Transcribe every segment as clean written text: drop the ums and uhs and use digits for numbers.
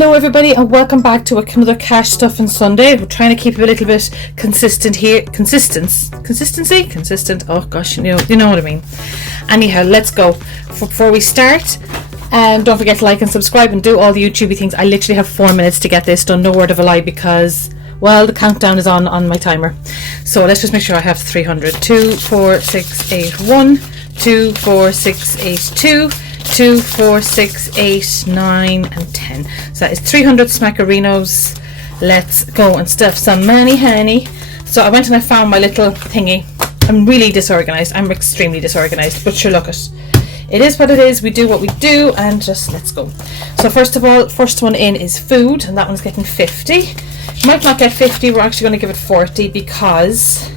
Hello everybody and welcome back to another cash stuff on Sunday. We're trying to keep it a little bit consistent here. Consistent. Oh gosh, you know what I mean. Anyhow, let's go. Before we start, don't forget to like and subscribe and do all the YouTubey things. I literally have 4 minutes to get this done, no word of a lie, because well, the countdown is on my timer. So let's just make sure I have 300. 2, 4, 6, 8, 1, 2, 4, 6, 8, 2, 2, 4, 6, 8, 9 and 10. So that is 300 smackerinos. Let's go and stuff some money, honey. So I went and I found my little thingy. I'm really disorganized. I'm extremely disorganized, but sure, look it. It is what it is. We do what we do and just let's go. So first of all, first one in is food, and that one's getting 50. Might not get 50. We're actually going to give it 40 because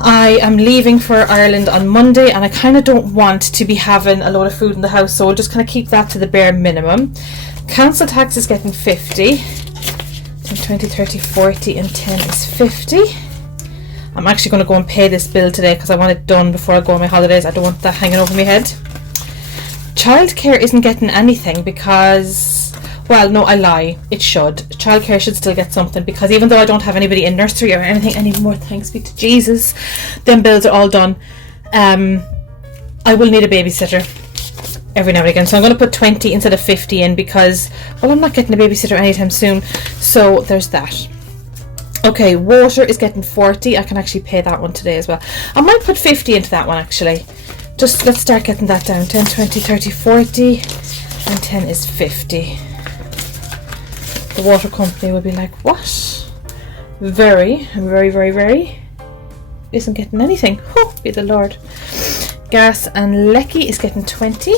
I am leaving for Ireland on Monday and I kind of don't want to be having a lot of food in the house, so we'll just kind of keep that to the bare minimum. Council tax is getting 50. 20, 30, 40 and 10 is 50. I'm actually going to go and pay this bill today because I want it done before I go on my holidays. I don't want that hanging over my head. Childcare isn't getting anything because, well, no, I lie. It should. Childcare should still get something because even though I don't have anybody in nursery or anything anymore, thanks be to Jesus, them bills are all done. I will need a babysitter every now and again. So I'm going to put 20 instead of 50 in because, well, I'm not getting a babysitter anytime soon. So there's that. Okay, water is getting 40. I can actually pay that one today as well. I might put 50 into that one actually. Just let's start getting that down. 10, 20, 30, 40 and 10 is 50. The water company will be like, what? Very isn't getting anything. Oh, be the Lord. Gas and lecky is getting 20.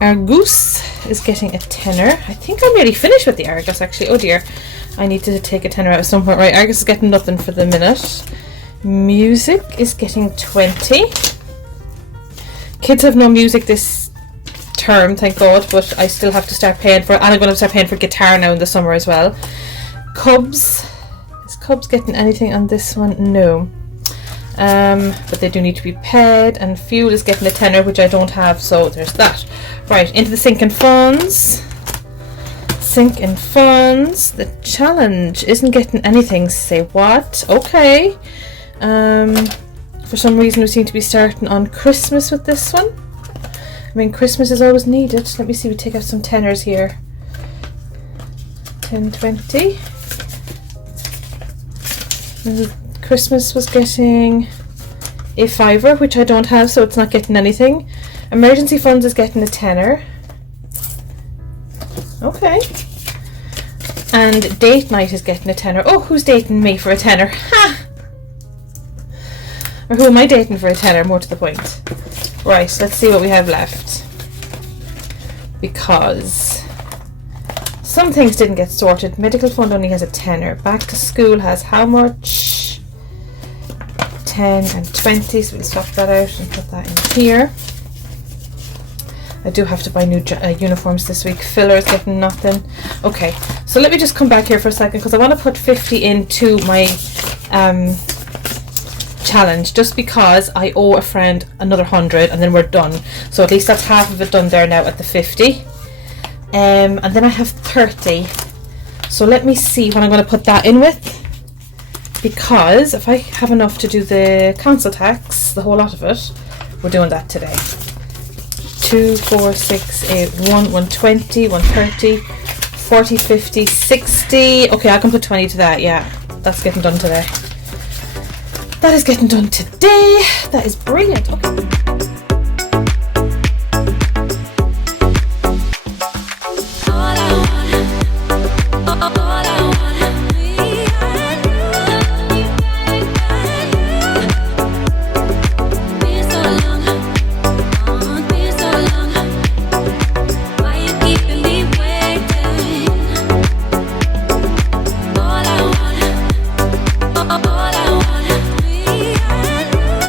Argus is getting a tenner. I think I'm nearly finished with the Argus actually. Oh dear, I need to take a tenner out at some point. Right, Argus is getting nothing for the minute. Music is getting 20. Kids have no music this term, thank God, but I still have to start paying for it, and I'm going to start paying for guitar now in the summer as well. Cubs, is Cubs getting anything on this one? No. But they do need to be paid, and fuel is getting a tenner, which I don't have, so there's that. Right, into the sink and funds. Sink and funds. The challenge isn't getting anything. Say what? Okay. For some reason we seem to be starting on Christmas with this one. I mean, Christmas is always needed. Let me see, we take out some tenners here. 10, 20. Christmas was getting a fiver, which I don't have, so it's not getting anything. Emergency funds is getting a tenner. Okay. And date night is getting a tenner. Oh, who's dating me for a tenner? Ha! Or who am I dating for a tenner, more to the point. Right, let's see what we have left. Because some things didn't get sorted. Medical fund only has a tenner. Back to school has how much? 10 and 20, so we'll swap that out and put that in here. I do have to buy new uniforms this week. Filler is getting nothing. Okay, so let me just come back here for a second because I want to put 50 into my challenge, just because I owe a friend another 100 and then we're done. So at least that's half of it done there now at the 50. And then I have 30. So let me see what I'm going to put that in with. Because if I have enough to do the council tax, the whole lot of it, we're doing that today. 2, 4, 6, 8, 1, 120, 130, 40, 50, 60. Okay, I can put 20 to that. Yeah, that's getting done today. That is getting done today. That is brilliant. Okay.